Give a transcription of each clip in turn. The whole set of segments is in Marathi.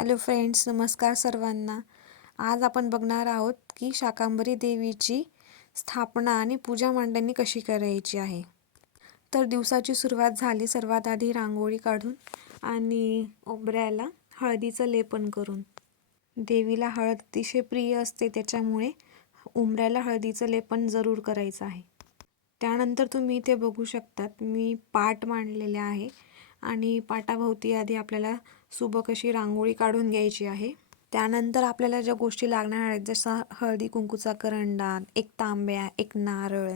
हॅलो फ्रेंड्स, नमस्कार सर्वांना. आज आपण बघणार आहोत की शाकंभरी देवीची स्थापना आणि पूजा मांडणी कशी करायची आहे. तर दिवसाची सुरुवात झाली सर्वात आधी रांगोळी काढून आणि उंबऱ्याला हळदीचं लेपन करून. देवीला हळद अतिशय प्रिय असते, त्याच्यामुळे उंबऱ्याला हळदीचं लेपन जरूर करायचं आहे. त्यानंतर तुम्ही इथे बघू शकतात, मी पाट मांडलेले आहे आणि पाटाभोवती आधी आपल्याला सुबक अशी रांगोळी काढून घ्यायची आहे. त्यानंतर आपल्याला ज्या गोष्टी लागणार आहेत, जसं हळदी कुंकूचा करंडा, एक तांब्या, एक नारळ,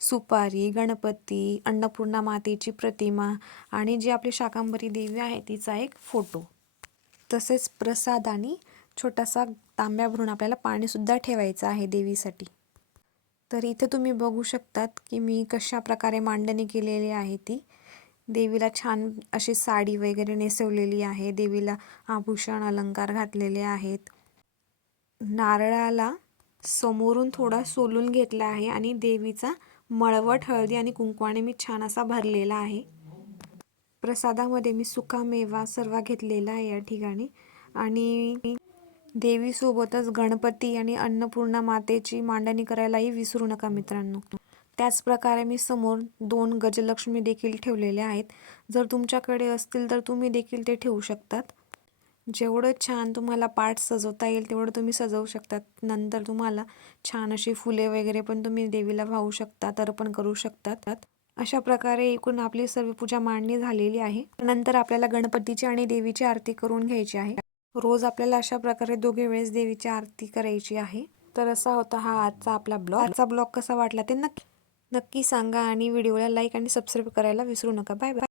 सुपारी, गणपती, अन्नपूर्णा मातेची प्रतिमा आणि जी आपली शाकंभरी देवी आहे तिचा एक फोटो, तसेच प्रसाद आणि छोटासा तांब्या भरून आपल्याला पाणीसुद्धा ठेवायचं आहे देवीसाठी. तर इथे तुम्ही बघू शकतात की मी कशा प्रकारे मांडणी केलेली आहे. ती देवीला छान अशी साडी वगैरे नेसवलेली आहे. देवीला आभूषण अलंकार घातलेले आहेत. नारळाला समोरून थोडा सोलून घेतला आहे आणि देवीचा मळवट हळदी आणि कुंकवाने मी छान असा भरलेला आहे. प्रसादामध्ये मी सुका मेवा सर्व घेतलेला आहे या ठिकाणी आणि देवीसोबतच गणपती आणि अन्नपूर्णा मातेची मांडणी करायलाही विसरू नका मित्रांनो. त्याच प्रकारे मी समोर 2 गजलक्ष्मी देखील ठेवलेल्या आहेत. जर तुमच्याकडे असतील तर तुम्ही देखील ते ठेवू शकतात. जेवढं छान तुम्हाला पाट सजवता येईल तेवढं तुम्ही सजवू शकतात. नंतर तुम्हाला छान अशी फुले वगैरे पण तुम्ही देवीला वाहू शकता, अर्पण करू शकतात. अशा प्रकारे एकूण आपली सर्व पूजा मांडणी झालेली आहे. नंतर आपल्याला गणपतीची आणि देवीची आरती करून घ्यायची आहे. रोज आपल्याला अशा प्रकारे 2 वेळेस देवीची आरती करायची आहे. तर असा होता हा आजचा आपला ब्लॉग. आजचा ब्लॉग कसा वाटला ते नक्की सांगा आणि व्हिडिओला लाईक आणि सबस्क्राईब करायला विसरू नका. Bye bye.